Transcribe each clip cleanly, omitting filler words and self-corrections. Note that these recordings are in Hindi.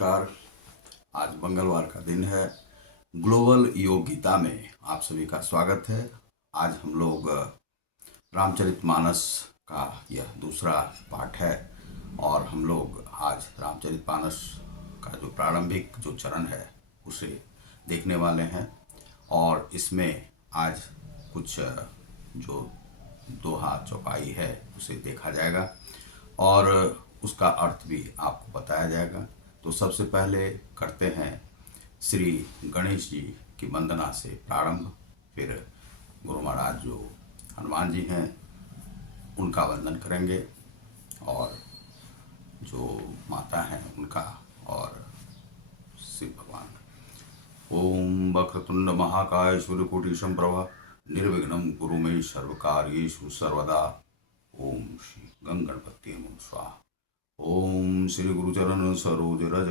नमस्कार। आज मंगलवार का दिन है। ग्लोबल योग गीता में आप सभी का स्वागत है। आज हम लोग रामचरितमानस का यह दूसरा पाठ है और हम लोग आज रामचरितमानस का जो प्रारंभिक जो चरण है उसे देखने वाले हैं और इसमें आज कुछ जो दोहा चौपाई है उसे देखा जाएगा और उसका अर्थ भी आपको बताया जाएगा। तो सबसे पहले करते हैं श्री गणेश जी की वंदना से प्रारंभ, फिर गुरु महाराज जो हनुमान जी हैं उनका वंदन करेंगे और जो माता हैं उनका और शिव भगवान। ओम वक्रतुंड महाकाय सूर्यकोटि संप्रभा निर्विघ्नं कुरु मे सर्वकार्येषु सर्वदा। ओम श्री गंगणपति नमः स्वाहा। ओम श्री गुरुचरण सरोज रज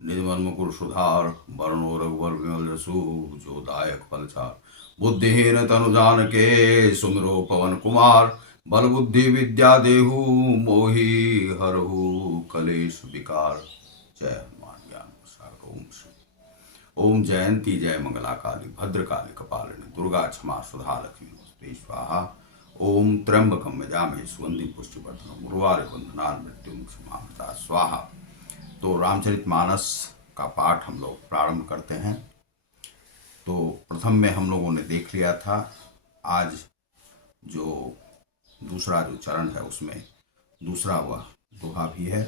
निजमन मुकुर सुधार वर्णो रघुवर विमल जसु जो दायक फलचार बुद्धिहीन तनु जान सुमिरो पवन कुमार बल बुद्धि विद्या देहु मोहि हरहु कलेश विकार। जय हनुमान ज्ञान प्रसाद। ओम श्री ओम जयंती जय मंगला काली भद्रकाली कपालिनी दुर्गा क्षमा सुधा लक्ष्मी नमस्ते स्वाहा। ओम त्र्यंबकम यजामहे सुगंधिं पुष्टिवर्धनम् उर्वारुकं बंधनान् मृत्युमुक्षमामृता स्वाहा। तो रामचरितमानस का पाठ हम लोग प्रारंभ करते हैं। तो प्रथम में हम लोगों ने देख लिया था। आज जो दूसरा जो चरण है उसमें दूसरा वह दोहा भी है।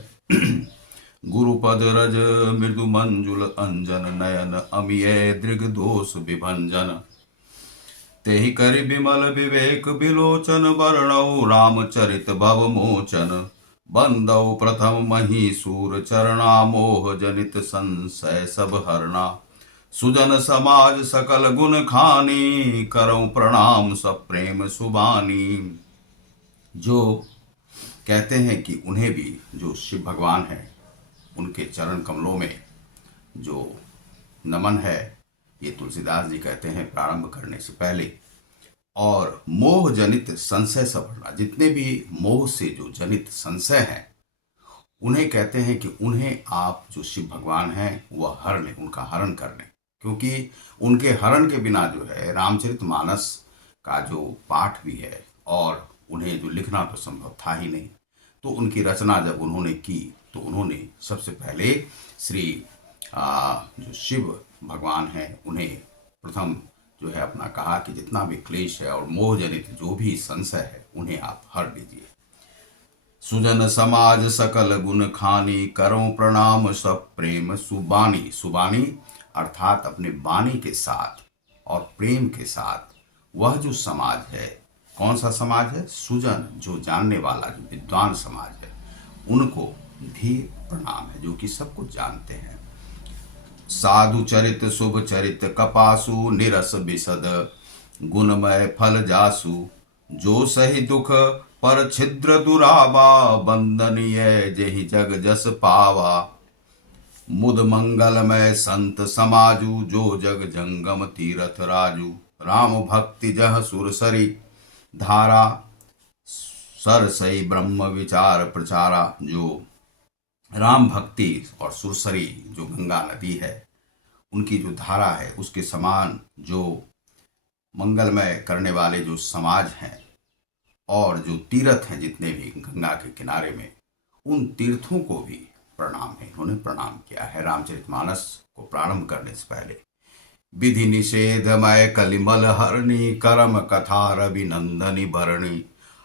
गुरुपद रज मृदु मंजुल अंजन नयन अमिय दृग दोष विभंजन तेहि करि विमल विवेक विलोचन वर्णौ रामचरित भव मोचन बंदौ प्रथम महीसूर चरणा मोह जनित संशय सब हरणा सुजन समाज सकल गुण खानी करौ प्रणाम सब प्रेम सुबानी। जो कहते हैं कि उन्हें भी जो शिव भगवान हैं उनके चरण कमलों में जो नमन है, ये तुलसीदास जी कहते हैं प्रारंभ करने से पहले। और मोह जनित संशय सब हरना, जितने भी मोह से जो जनित संशय हैं उन्हें कहते हैं कि उन्हें आप जो शिव भगवान हैं वह हर लें, उनका हरण कर लें, क्योंकि उनके हरण के बिना जो है रामचरितमानस का जो पाठ भी है और उन्हें जो लिखना तो संभव था ही नहीं। तो उनकी रचना जब उन्होंने की तो उन्होंने सबसे पहले श्री जो शिव भगवान हैं उन्हें प्रथम जो है अपना कहा कि जितना भी क्लेश है और मोह जनित जो भी संशय है उन्हें आप हर लीजिए। सुजन समाज सकल गुण खानी करो प्रणाम सब प्रेम सुबानी। सुबानी अर्थात अपने वाणी के साथ और प्रेम के साथ वह जो समाज है, कौन सा समाज है? सुजन, जो जानने वाला, जो विद्वान समाज है, उनको भी प्रणाम है, जो कि सब कुछ जानते हैं। साधु चरित शुभ चरित कपासु निरस बिसद गुणमय फल जासु जो सही दुख पर छिद्र दुरावा बंदनीय जेहि जग जस पावा मुद मंगलमय संत समाजु जो जग जंगम तीरथ राजू राम भक्ति जह सुरसरी धारा सरसई ब्रह्म विचार प्रचारा। जो राम भक्ति और सुरसरी जो गंगा नदी है उनकी जो धारा है उसके समान जो मंगलमय करने वाले जो समाज हैं और जो तीर्थ हैं जितने भी गंगा के किनारे में, उन तीर्थों को भी प्रणाम है। इन्होंने प्रणाम किया है रामचरितमानस को प्रारंभ करने से पहले। विधि निषेधमय कलिमल हरणी करम कथा रवि नंदनी भरणी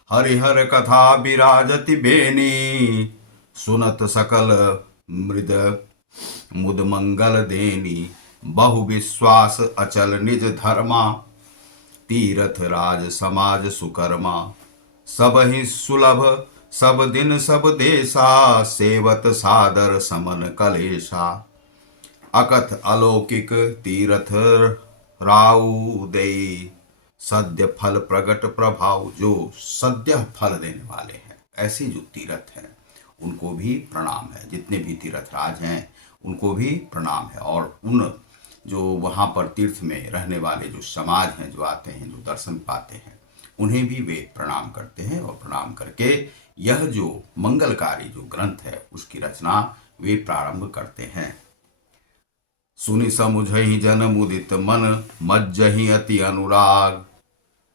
हरिहर कथा विराजति बेनी सुनत सकल मृद मुद मंगल देनी बहु विश्वास अचल निज धर्मा तीरथ राज समाज सुकर्मा सब ही सुलभ सब दिन सब देशा सेवत सादर समन कलेशा अकथ अलौकिक तीरथ राउ देई सद्य फल प्रगट प्रभाव। जो सद्य फल देने वाले हैं ऐसे जो तीर्थ हैं उनको भी प्रणाम है। जितने भी तीर्थराज हैं उनको भी प्रणाम है और उन जो वहाँ पर तीर्थ में रहने वाले जो समाज हैं, जो आते हैं, जो दर्शन पाते हैं, उन्हें भी वे प्रणाम करते हैं और प्रणाम करके यह जो मंगलकारी जो ग्रंथ है उसकी रचना वे प्रारंभ करते हैं। सुनि समुझहि जन मुदित मन, मज्जहि अति अनुराग,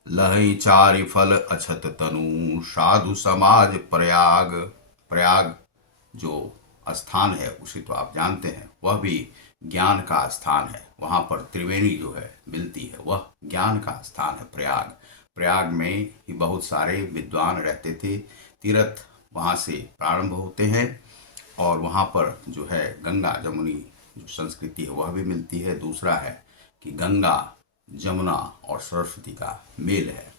लहई चारि फल अछत तनु, साधु समाज प्रयाग। प्रयाग जो स्थान है उसे तो आप जानते हैं, वह भी ज्ञान का स्थान है। वहाँ पर त्रिवेणी जो है मिलती है, वह ज्ञान का स्थान है प्रयाग। प्रयाग में ही बहुत सारे विद्वान रहते थे। तीर्थ वहाँ से प्रारंभ होते हैं और वहाँ पर जो है गंगा जमुनी जो संस्कृति है वह भी मिलती है। दूसरा है कि गंगा जमुना और सरस्वती का मेल है।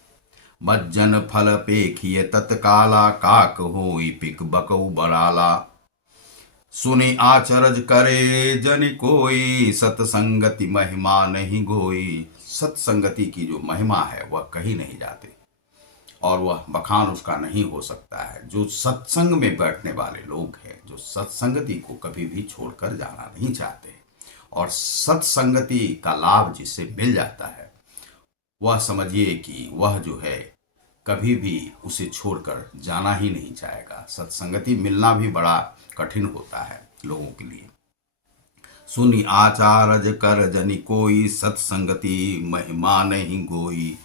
मज्जन फल पेखिए तत्काला, काक होई पिक बकऊ बराला, सुनि आचरज करे जनि कोई, सतसंगति महिमा नहीं गोई। सत्संगति की जो महिमा है वह कहीं नहीं जाती और वह बखान उसका नहीं हो सकता है। जो सत्संग में बैठने वाले लोग हैं, जो सत्संगति को कभी भी छोड़कर जाना नहीं चाहते और सत्संगति का लाभ जिससे मिल जाता है, वह समझिए कि वह जो है कभी भी उसे छोड़कर जाना ही नहीं चाहेगा। सत्संगति मिलना भी बड़ा कठिन होता है लोगों के लिए। सुनि आचारज कर जनि कोई, सत्संगति महिमा नहीं गोई।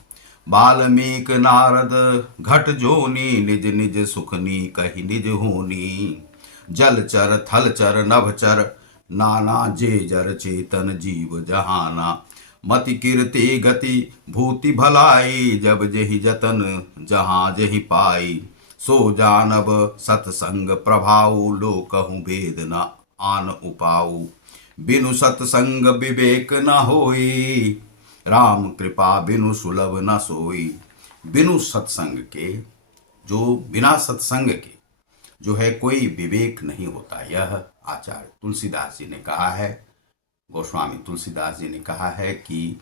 बाल्मीक नारद घट जोनी, निज निज सुखनी कही निज होनी। जल चर थल चर नभ चर, नाना जे जर चेतन जीव जहाना। मति कीर्ति गति भूति भलाई, जब जहि जतन जहाँ जहि पाई। सो जानब सत्संग प्रभाऊ, लो कहूँ वेद न आन उपाऊ। बिनु सत्संग विवेक न होई, राम कृपा बिनु सुलभ न सोई। बिनु सत्संग के, जो बिना सत्संग के जो है कोई विवेक नहीं होता। यह आचार्य तुलसीदास जी ने कहा है, गोस्वामी तुलसीदास जी ने कहा है कि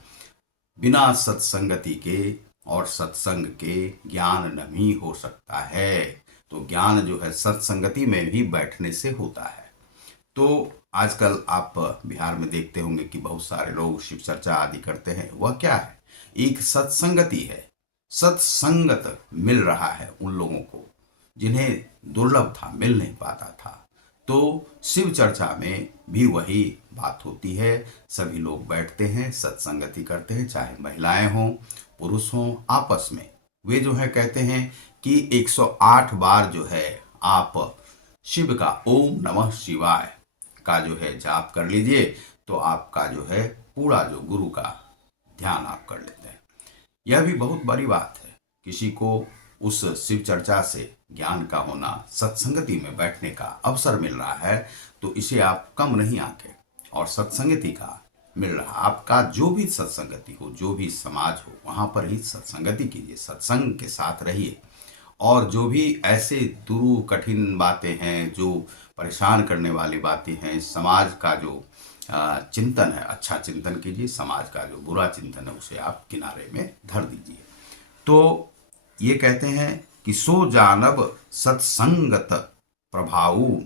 बिना सत्संगति के और सत्संग के ज्ञान नहीं हो सकता है। तो ज्ञान जो है सत्संगति में भी बैठने से होता है। तो आजकल आप बिहार में देखते होंगे कि बहुत सारे लोग शिव चर्चा आदि करते हैं। वह क्या है? एक सत्संगति है। सत्संगत मिल रहा है उन लोगों को जिन्हें दुर्लभ था, मिल नहीं पाता था। तो शिव चर्चा में भी वही बात होती है। सभी लोग बैठते हैं, सत्संगति करते हैं, चाहे महिलाएं हों पुरुष हों, आपस में वे जो है कहते हैं कि 108 बार जो है आप शिव का ओम नमः शिवाय का जो है जाप कर लीजिए, तो आपका जो है पूरा जो गुरु का ध्यान आप कर लेते हैं। यह भी बहुत बड़ी बात है। किसी को उस शिव चर्चा से ज्ञान का होना, सत्संगति में बैठने का अवसर मिल रहा है, तो इसे आप कम नहीं आंके। और सत्संगति का मिल रहा, आपका जो भी सत्संगति हो, जो भी समाज हो, वहाँ पर ही सत्संगति कीजिए, सत्संग के साथ रहिए। और जो भी ऐसे दुरु कठिन बातें हैं, जो परेशान करने वाली बातें हैं, समाज का जो चिंतन है, अच्छा चिंतन कीजिए। समाज का जो बुरा चिंतन है उसे आप किनारे में धर दीजिए। तो ये कहते हैं कि सो जानब सत्संगत प्रभाऊ,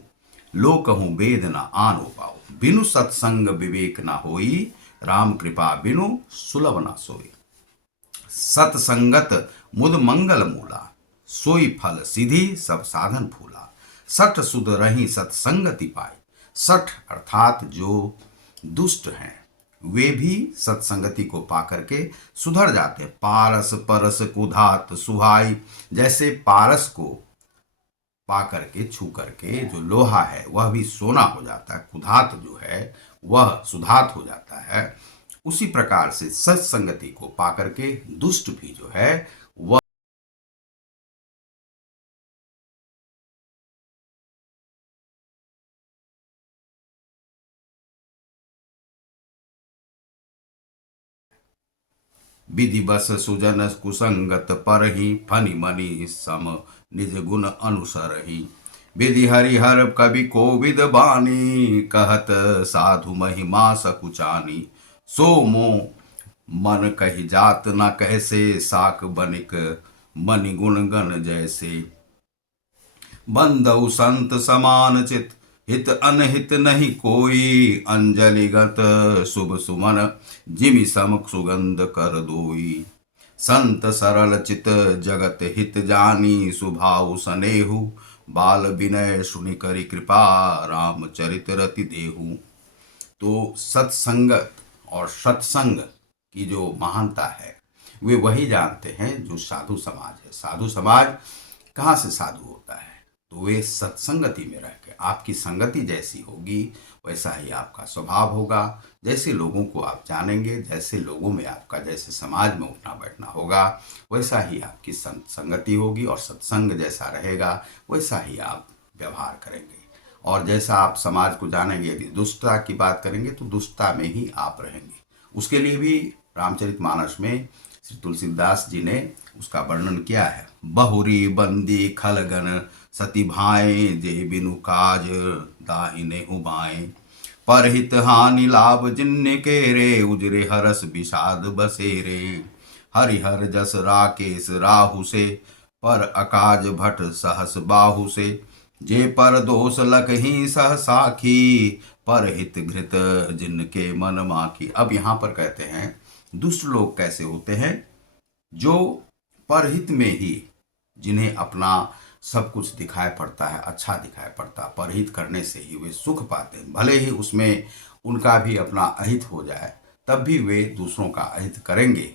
लो कहूँ वेद न आन उपाऊ। बिनु सत्संग विवेक न होई, राम कृपा बिनु सुलभ न सोई। सत्संगत मुद मंगल मूला, सोई फल सीधी सब साधन फूला। सठ सुध रही सत्संगति पाई। सठ अर्थात जो दुष्ट हैं वे भी सत्संगति को पाकर के सुधर जाते। पारस परस कुधात सुहाई, जैसे पारस को पा करके छू करके जो लोहा है वह भी सोना हो जाता है, कुधात जो है वह सुधात हो जाता है। उसी प्रकार से सत्संगति को पा करके दुष्ट भी जो है वह विधि बस सुजन कुसंगत परहि, फनि मनि सम निज गुण अनुसरहि। विधि हरिहर कवि कोविद बानी, कहत साधु महिमा सकुचानी। सो मो मन कही जात न कैसे, साक बनिक मनि गुण गण जैसे। बंदउ संत समान चित, हित अनहित नहीं कोई। अंजलिगत शुभ सुमन, जिमि सम सुगंध कर दोई। संत सरल चित जगत हित जानी, सुभाव सनेहु बाल विनय सुनि करी कृपा, रामचरित रति देहु। तो सत्संगत और सत्संग की जो महानता है वे वही जानते हैं जो साधु समाज है। साधु समाज कहाँ से साधु होता है? तो वे सत्संगति में रह के, आपकी संगति जैसी होगी वैसा ही आपका स्वभाव होगा। जैसे लोगों को आप जानेंगे, जैसे लोगों में आपका, जैसे समाज में उठना बैठना होगा, वैसा ही आपकी संगति होगी। और सत्संग जैसा रहेगा वैसा ही आप व्यवहार करेंगे। और जैसा आप समाज को जानेंगे, यदि दुष्टता की बात करेंगे तो दुष्टता में ही आप रहेंगे। उसके लिए भी रामचरितमानस में श्री तुलसीदास जी ने उसका वर्णन किया है। बहुरी बंदी खलगन सती भाए, जे बिनु काज दाहिने हु बाएं। परहित हानि लाभ जिन्न के रे, उजरे हरस विषाद बसेरे। हरिहर जस राकेश राहु से, पर अकाज भट सहस बाहु से। जे पर दोष लखही सह साखी, पर हित घृत जिनके मन माखी। अब यहाँ पर कहते हैं दुष्ट लोग कैसे होते हैं? जो परहित में ही, जिन्हें अपना सब कुछ दिखाई पड़ता है, अच्छा दिखाई पड़ता है, परहित करने से ही वे सुख पाते हैं। भले ही उसमें उनका भी अपना अहित हो जाए, तब भी वे दूसरों का अहित करेंगे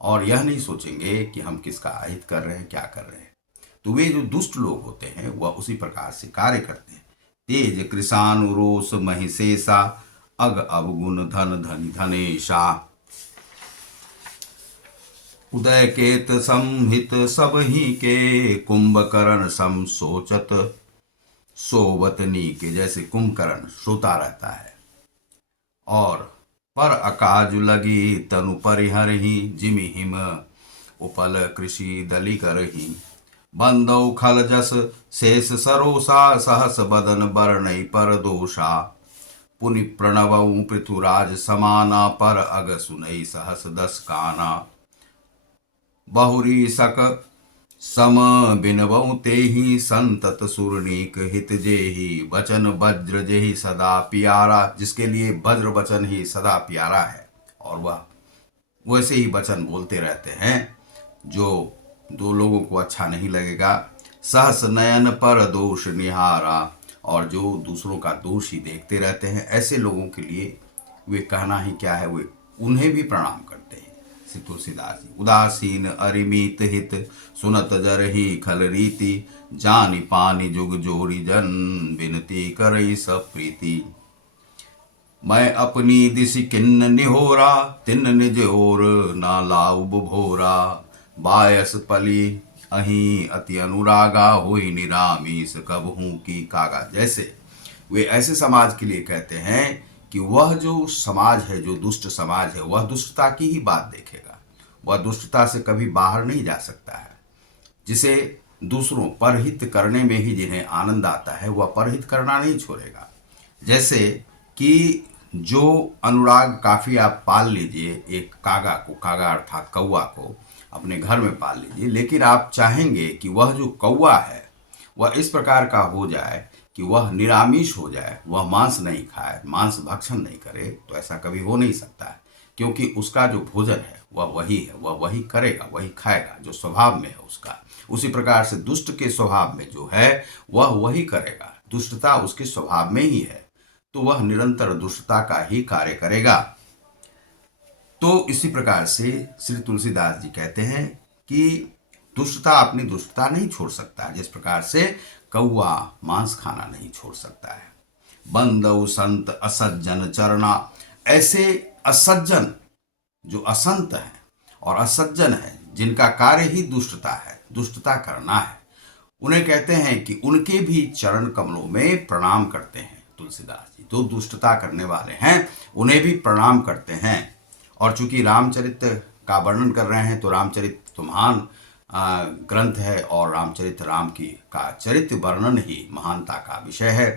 और यह नहीं सोचेंगे कि हम किसका अहित कर रहे हैं, क्या कर रहे हैं। तो वे जो दुष्ट लोग होते हैं वह उसी प्रकार से कार्य करते हैं। तेज कृषानु रोष महिषेषा, अग अवगुण धन धनि धनेशा। उदय केत संहित सब ही के, कुंभकर्ण सम सोचत सोवतनी के। जैसे कुंभकर्ण सोता रहता है। और पर अकाजु लगी तनु परिहर ही, जिमि हिम उपल कृषि दली करही। बंदौ खल जस शेष सरोसा, सहस बदन बरनई पर दोषा। पुनि प्रणवऊ पृथुराज समाना, पर अग सुनई सहस दस काना। बहुरी सक सम बिनवऊ तेहि, संतत सुरनीक हित जेहि। वचन वज्र जेहि सदा प्यारा, जिसके लिए वज्र वचन ही सदा प्यारा है और वह वैसे ही वचन बोलते रहते हैं जो दो लोगों को अच्छा नहीं लगेगा। सहस नयन पर दोष निहारा, और जो दूसरों का दोष ही देखते रहते हैं, ऐसे लोगों के लिए वे कहना ही क्या है, वे उन्हें भी प्रणाम करते हैं। श्री तुलसीदास जी। उदासीन अरिमीत हित, सुनत जरहि खल रीति। जानि पानी जुग जोड़ी जन, बिनती करई सब प्रीति। मैं अपनी दिशि किन्न निहोरा, तिन्न निज ओर ना लाऊ भोरा। बायस पली अही अति अनुरागा, होई निरामीस कब हूँ की कागा। जैसे वे ऐसे समाज के लिए कहते हैं कि वह जो समाज है, जो दुष्ट समाज है, वह दुष्टता की ही बात देखेगा, वह दुष्टता से कभी बाहर नहीं जा सकता है। जिसे दूसरों परहित करने में ही जिन्हें आनंद आता है, वह परहित करना नहीं छोड़ेगा। जैसे कि जो अनुराग काफी आप पाल लीजिए, एक कागा को, कागा अर्थात कौवा को अपने घर में पाल लीजिए, लेकिन आप चाहेंगे कि वह जो कौवा है वह इस प्रकार का हो जाए कि वह निरामिष हो जाए, वह मांस नहीं खाए, मांस भक्षण नहीं करे, तो ऐसा कभी हो नहीं सकता है। क्योंकि उसका जो भोजन है वह वही है, वह वही करेगा, वही खाएगा जो स्वभाव में है उसका। उसी प्रकार से दुष्ट के स्वभाव में जो है वह वही करेगा, दुष्टता उसके स्वभाव में ही है, तो वह निरंतर दुष्टता का ही कार्य करेगा। तो इसी प्रकार से श्री तुलसीदास जी कहते हैं कि दुष्टता अपनी दुष्टता नहीं छोड़ सकता, जिस प्रकार से कौवा मांस खाना नहीं छोड़ सकता है। बंदौ संत असज्जन चरना, ऐसे असज्जन जो असंत हैं और असज्जन है, जिनका कार्य ही दुष्टता है, दुष्टता करना है, उन्हें कहते हैं कि उनके भी चरण कमलों में प्रणाम करते हैं तुलसीदास जी। जो दुष्टता करने वाले हैं उन्हें भी प्रणाम करते हैं। और चूंकि रामचरित का वर्णन कर रहे हैं, तो रामचरित तो महान ग्रंथ है और रामचरित राम की का चरित्र वर्णन ही महानता का विषय है।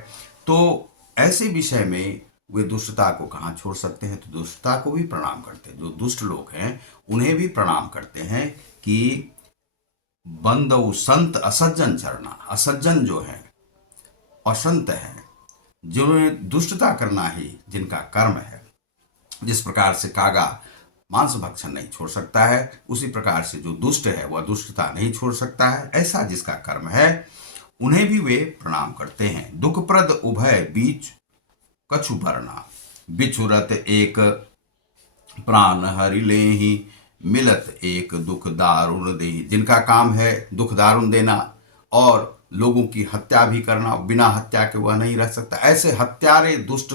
तो ऐसे विषय में वे दुष्टता को कहाँ छोड़ सकते हैं? तो दुष्टता को भी प्रणाम करते हैं। जो दुष्ट लोग हैं उन्हें भी प्रणाम करते हैं कि बंदौ संत असज्जन चरना, असज्जन जो है, असंत है, जिन्हें दुष्टता करना ही जिनका कर्म है। जिस प्रकार से कागा मांस भक्षण नहीं छोड़ सकता है, उसी प्रकार से जो दुष्ट है वह दुष्टता नहीं छोड़ सकता है। ऐसा जिसका कर्म है उन्हें भी वे प्रणाम करते हैं। दुखप्रद उभय बीच कछु परना, बिछुरत एक प्राण हरि लेहि, मिलत एक दुख दारुण देहि। जिनका काम है दुख दारुण देना और लोगों की हत्या भी करना, बिना हत्या के वह नहीं रह सकता, ऐसे हत्यारे दुष्ट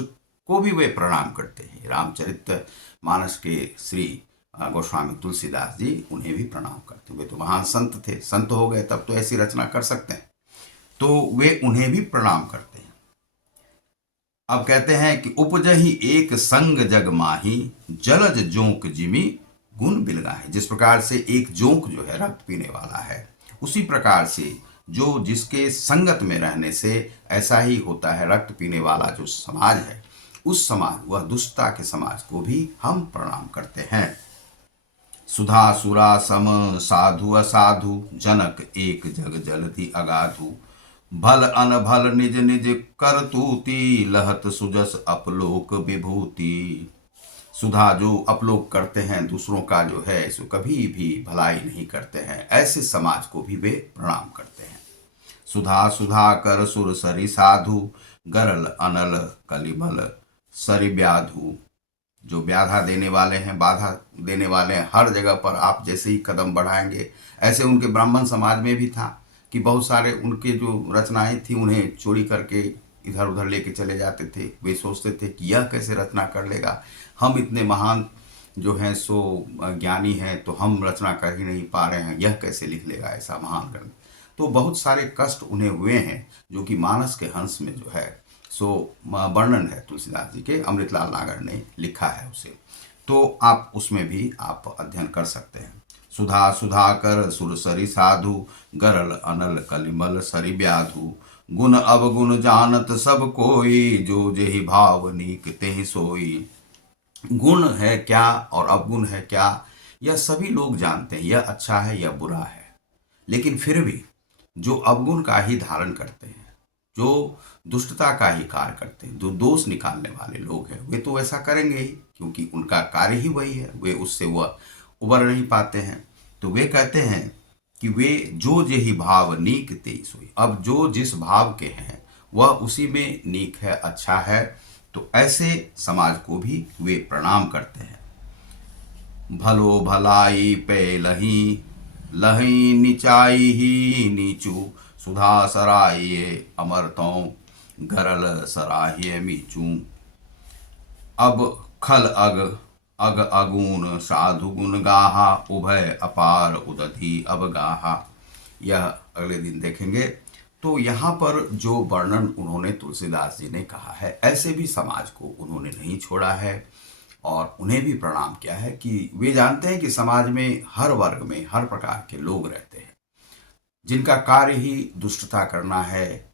को भी वे प्रणाम करते हैं। रामचरित मानस के श्री गोस्वामी तुलसीदास जी उन्हें भी प्रणाम करते हुए, तो महान संत थे, संत हो गए तब तो ऐसी रचना कर सकते हैं, तो वे उन्हें भी प्रणाम करते हैं। अब कहते हैं कि उपजहि एक संग जग माही, जलज जोंक जिमी गुण बिलगाहे। जिस प्रकार से एक जोंक जो है रक्त पीने वाला है, उसी प्रकार से जो जिसके संगत में रहने से ऐसा ही होता है, रक्त पीने वाला जो समाज है, उस समाज, वह दुष्टता के समाज को भी हम प्रणाम करते हैं। सुधा सुरा सम साधु असाधु, जनक एक जग जलधि अगाधु, भल अनभल निज निज करतूति, लहत सुजस अपलोक विभूति। सुधा जो अपलोक करते हैं दूसरों का जो है, सो कभी भी भलाई नहीं करते हैं, ऐसे समाज को भी वे प्रणाम करते हैं। सुधा सुधा कर सुर सरि साधु, गरल अनल कलिबल सरि व्याधु। जो व्याधा देने वाले हैं, बाधा देने वाले हैं, हर जगह पर आप जैसे ही कदम बढ़ाएंगे, ऐसे उनके ब्राह्मण समाज में भी था कि बहुत सारे उनके जो रचनाएं थी उन्हें चोरी करके इधर उधर लेके चले जाते थे। वे सोचते थे कि यह कैसे रचना कर लेगा, हम इतने महान जो हैं सो ज्ञानी हैं, तो हम रचना कर ही नहीं पा रहे हैं, यह कैसे लिख लेगा ऐसा महान ग्रंथ। तो बहुत सारे कष्ट उन्हें हुए हैं, जो कि मानस के हंस में जो है सो वर्णन है, तुलसीदास जी के, अमृतलाल नागर ने लिखा है उसे, तो आप उसमें भी आप अध्ययन कर सकते हैं। सुधा सुधा कर सुर सरि साधु, गरल अनल कलिमल सरि व्याधु, गुण अवगुण जानत सब कोई, जो जेहि भाव नीक तेहि सोई। गुण है क्या और अवगुण है क्या, यह सभी लोग जानते हैं, यह अच्छा है यह बुरा है, लेकिन फिर भी जो अवगुण का ही धारण करते हैं, जो दुष्टता का ही कार्य करते हैं, जो दोष निकालने वाले लोग हैं, वे तो ऐसा करेंगे ही, क्योंकि उनका कार्य ही वही है, वे उससे वह उबर नहीं पाते हैं। तो वे कहते हैं कि वे जो जेहि भाव नीक तेहि सोई। अब जो जिस भाव के हैं वह उसी में नीक है, अच्छा है, तो ऐसे समाज को भी वे प्रणाम करते हैं। भलो भलाई पे लही, लही निचाई ही नीचू, सुधा सराहिए अमरतों, गरल सराहिए मीचू। अब खल अग अग अगुण साधु गुण गाहा, उभय अपार उदधि अब गाहा। यह अगले दिन देखेंगे। तो यहाँ पर जो वर्णन उन्होंने तुलसीदास जी ने कहा है, ऐसे भी समाज को उन्होंने नहीं छोड़ा है और उन्हें भी प्रणाम किया है कि वे जानते हैं कि समाज में हर वर्ग में हर प्रकार के लोग रहते हैं, जिनका कार्य ही दुष्टता करना है।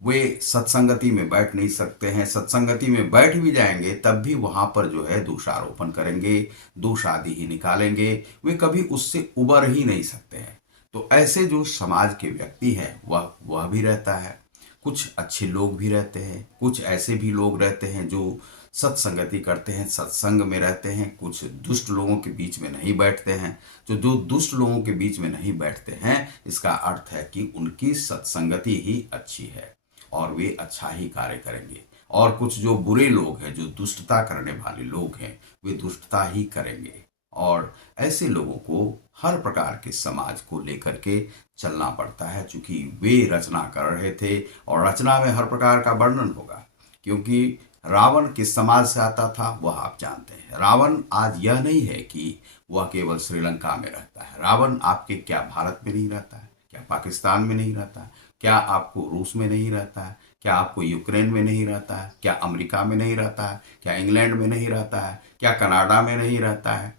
वे सत्संगति में बैठ नहीं सकते हैं, सत्संगति में बैठ भी जाएंगे तब भी वहां पर जो है दोषारोपण करेंगे, दोष आदि ही निकालेंगे, वे कभी उससे उबर ही नहीं सकते हैं। तो ऐसे जो समाज के व्यक्ति हैं वह भी रहता है। कुछ अच्छे लोग भी रहते हैं, कुछ ऐसे भी लोग रहते हैं जो सत्संगति करते हैं, सत्संग में रहते हैं। कुछ दुष्ट लोगों के बीच में नहीं बैठते हैं। जो दुष्ट लोगों के बीच में नहीं बैठते हैं, इसका अर्थ है कि उनकी सत्संगति ही अच्छी है और वे अच्छा ही कार्य करेंगे। और कुछ जो बुरे लोग हैं, जो दुष्टता करने वाले लोग हैं, वे दुष्टता ही करेंगे। और ऐसे लोगों को हर प्रकार के समाज को लेकर के चलना पड़ता है, चूंकि वे रचना कर रहे थे और रचना में हर प्रकार का वर्णन होगा। क्योंकि रावण किस समाज से आता था वह आप जानते हैं। रावण आज यह नहीं है कि वह केवल श्रीलंका में रहता है। रावण आपके क्या भारत में नहीं रहता है, क्या पाकिस्तान में नहीं रहता है, क्या आपको रूस में नहीं रहता है, क्या आपको यूक्रेन में नहीं रहता है, क्या अमेरिका में नहीं रहता है, क्या इंग्लैंड में नहीं रहता है, क्या कनाडा में नहीं रहता है,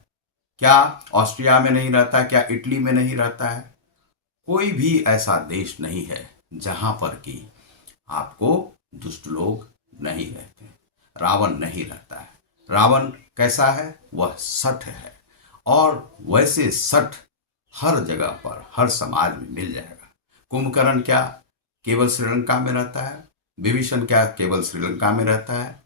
क्या ऑस्ट्रिया में नहीं रहता है, क्या इटली में नहीं रहता है। कोई भी ऐसा देश नहीं है जहां पर कि आपको दुष्ट लोग नहीं रहते। रावण नहीं रहता है। रावण कैसा है, वह सठ है, और वैसे सठ हर जगह पर हर समाज में मिल जाएगा। कुंभकर्ण क्या केवल श्रीलंका में रहता है, विभीषण क्या केवल श्रीलंका में रहता है।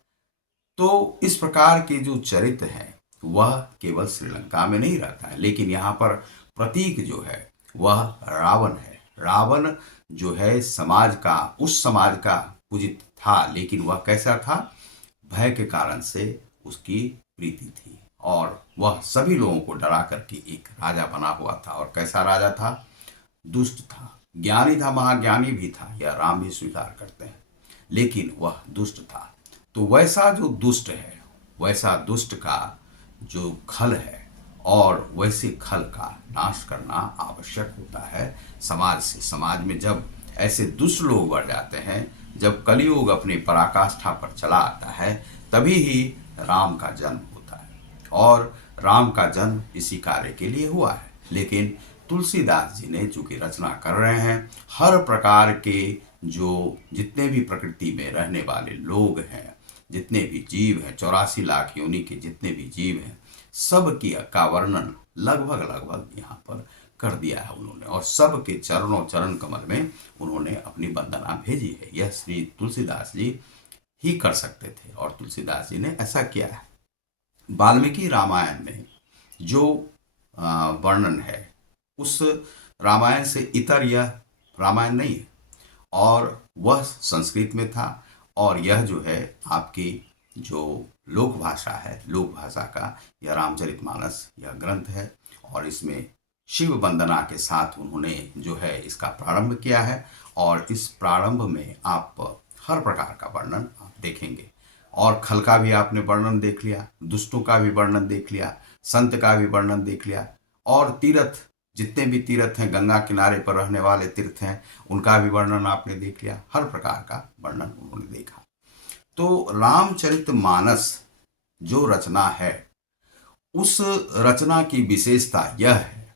तो इस प्रकार के जो चरित्र हैं वह केवल श्रीलंका में नहीं रहता है, लेकिन यहाँ पर प्रतीक जो है वह रावण है। रावण जो है समाज का, उस समाज का पूजित था, लेकिन वह कैसा था? भय के कारण से उसकी प्रीति थी और वह सभी लोगों को डरा करके एक राजा बना हुआ था। और कैसा राजा था? दुष्ट था। ज्ञानी था, महाज्ञानी भी था, यह राम भी स्वीकार करते हैं, लेकिन वह दुष्ट था। तो वैसा जो दुष्ट है, वैसा दुष्ट का जो खल है, और वैसे खल का नाश करना आवश्यक होता है समाज से। समाज में जब ऐसे दुष्ट लोग बढ़ जाते हैं, जब कलयुग अपनी पराकाष्ठा पर चला आता है, तभी ही राम का जन्म होता है। और राम का जन्म इसी कार्य के लिए हुआ है। लेकिन तुलसीदास जी ने चूंकि रचना कर रहे हैं, हर प्रकार के जो जितने भी प्रकृति में रहने वाले लोग हैं, जितने भी जीव हैं, 84 लाख योनि के जितने भी जीव हैं, सब की का वर्णन लगभग लगभग यहाँ पर कर दिया है उन्होंने। और सब के चरणों चरण कमल में उन्होंने अपनी वंदना भेजी है। यह श्री तुलसीदास जी ही कर सकते थे, और तुलसीदास जी ने ऐसा किया है। वाल्मीकि रामायण में जो वर्णन है, उस रामायण से इतर यह रामायण नहीं है, और वह संस्कृत में था। और यह जो है आपकी जो लोक भाषा है, लोक भाषा का यह रामचरितमानस यह ग्रंथ है। और इसमें शिव वंदना के साथ उन्होंने जो है इसका प्रारंभ किया है। और इस प्रारंभ में आप हर प्रकार का वर्णन आप देखेंगे। और खल का भी आपने वर्णन देख लिया, दुष्टों का भी वर्णन देख लिया, संत का भी वर्णन देख लिया, और तीर्थ, जितने भी तीर्थ हैं, गंगा किनारे पर रहने वाले तीर्थ हैं, उनका भी वर्णन आपने देख लिया। हर प्रकार का वर्णन उन्होंने देखा। तो रामचरितमानस जो रचना है, उस रचना की विशेषता यह है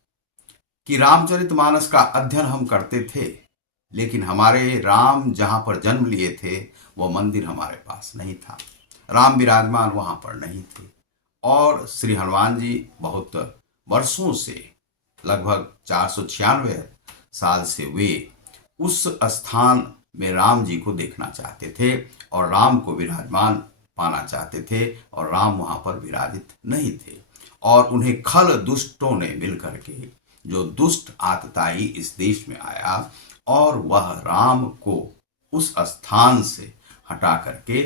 कि रामचरितमानस का अध्ययन हम करते थे, लेकिन हमारे राम जहाँ पर जन्म लिए थे वह मंदिर हमारे पास नहीं था, राम विराजमान वहाँ पर नहीं थे। और श्री हनुमान जी बहुत वर्षों से, लगभग 496 साल से वे उस स्थान में राम जी को देखना चाहते थे, और राम को विराजमान पाना चाहते थे, और राम वहाँ पर विराजित नहीं थे। और उन्हें खल दुष्टों ने मिलकर के, जो दुष्ट आतताई इस देश में आया, और वह राम को उस स्थान से हटा करके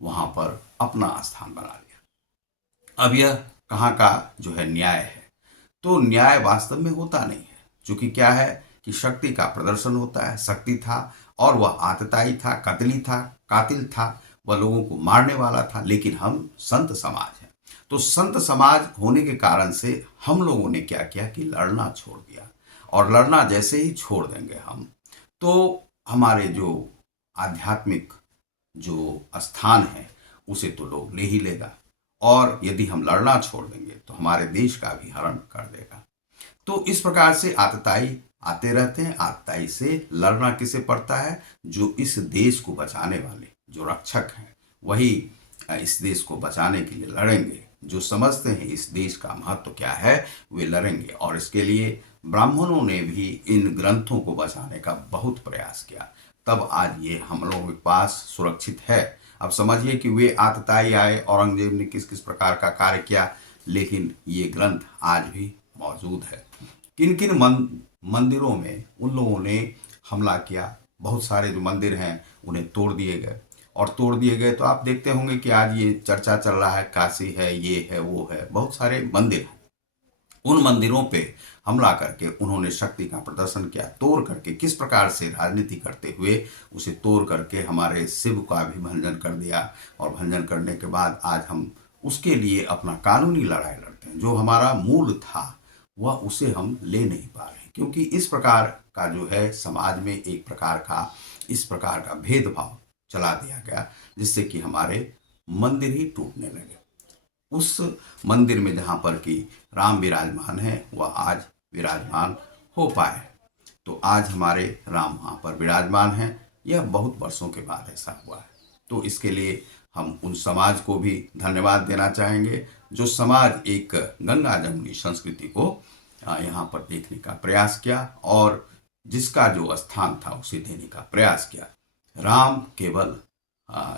वहां पर अपना स्थान बना लिया। अब यह कहाँ का जो है न्याय है? तो न्याय वास्तव में होता नहीं है। क्योंकि क्या है कि शक्ति का प्रदर्शन होता है। शक्ति था और वह आतताई था, कतली था, कातिल था, वह लोगों को मारने वाला था। लेकिन हम संत समाज हैं, तो संत समाज होने के कारण से हम लोगों ने क्या किया कि लड़ना छोड़ दिया। और लड़ना जैसे ही छोड़ देंगे हम, तो हमारे जो आध्यात्मिक जो स्थान है उसे तो लोग ले ही लेगा, और यदि हम लड़ना छोड़ देंगे तो हमारे देश का भी हरण कर देगा। तो इस प्रकार से आतताई आते रहते हैं। आतताई से लड़ना किसे पड़ता है? जो इस देश को बचाने वाले जो रक्षक हैं, वही इस देश को बचाने के लिए लड़ेंगे। जो समझते हैं इस देश का महत्व क्या है, वे लड़ेंगे। और इसके लिए ब्राह्मणों ने भी इन ग्रंथों को बचाने का बहुत प्रयास किया, तब आज ये हम लोगों के पास सुरक्षित है। अब समझिए कि वे आतताई आए, औरंगजेब ने किस किस प्रकार का कार्य किया, लेकिन ये ग्रंथ आज भी मौजूद है। किन किन मंदिरों में उन लोगों ने हमला किया। बहुत सारे जो मंदिर हैं उन्हें तोड़ दिए गए, और तोड़ दिए गए तो आप देखते होंगे कि आज ये चर्चा चल रहा है, काशी है, ये है, वो है, बहुत सारे मंदिर हैं। उन मंदिरों पे हमला करके उन्होंने शक्ति का प्रदर्शन किया, तोड़ करके, किस प्रकार से राजनीति करते हुए उसे तोड़ करके हमारे शिव का भी भंजन कर दिया। और भंजन करने के बाद आज हम उसके लिए अपना कानूनी लड़ाई लड़ते हैं। जो हमारा मूल था वह उसे हम ले नहीं पा रहे, क्योंकि इस प्रकार का जो है समाज में एक प्रकार का इस प्रकार का भेदभाव चला दिया गया, जिससे कि हमारे मंदिर ही टूटने लगे। उस मंदिर में जहाँ पर कि राम विराजमान है, वह आज विराजमान हो पाए। तो आज हमारे राम वहाँ पर विराजमान हैं। यह बहुत वर्षों के बाद ऐसा हुआ है। तो इसके लिए हम उन समाज को भी धन्यवाद देना चाहेंगे, जो समाज एक गंगा जमुनी संस्कृति को यहाँ पर देखने का प्रयास किया, और जिसका जो स्थान था उसे देने का प्रयास किया। राम केवल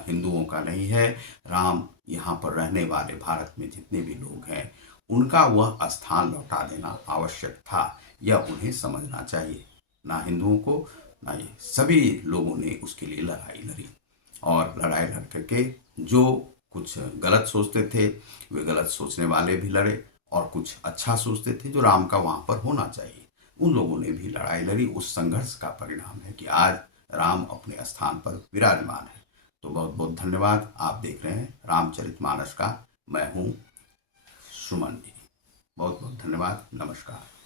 हिंदुओं का नहीं है, राम यहाँ पर रहने वाले भारत में जितने भी लोग हैं उनका वह स्थान लौटा देना आवश्यक था, यह उन्हें समझना चाहिए। ना हिंदुओं को, ना ये सभी लोगों ने उसके लिए लड़ाई लड़ी। और लड़ाई लड़ करके जो कुछ गलत सोचते थे वे गलत सोचने वाले भी लड़े, और कुछ अच्छा सोचते थे जो राम का वहाँ पर होना चाहिए, उन लोगों ने भी लड़ाई लड़ी। उस संघर्ष का परिणाम है कि आज राम अपने स्थान पर विराजमान है। तो बहुत बहुत धन्यवाद। आप देख रहे हैं रामचरितमानस का, मैं हूँ सुमन जी। बहुत बहुत धन्यवाद। नमस्कार।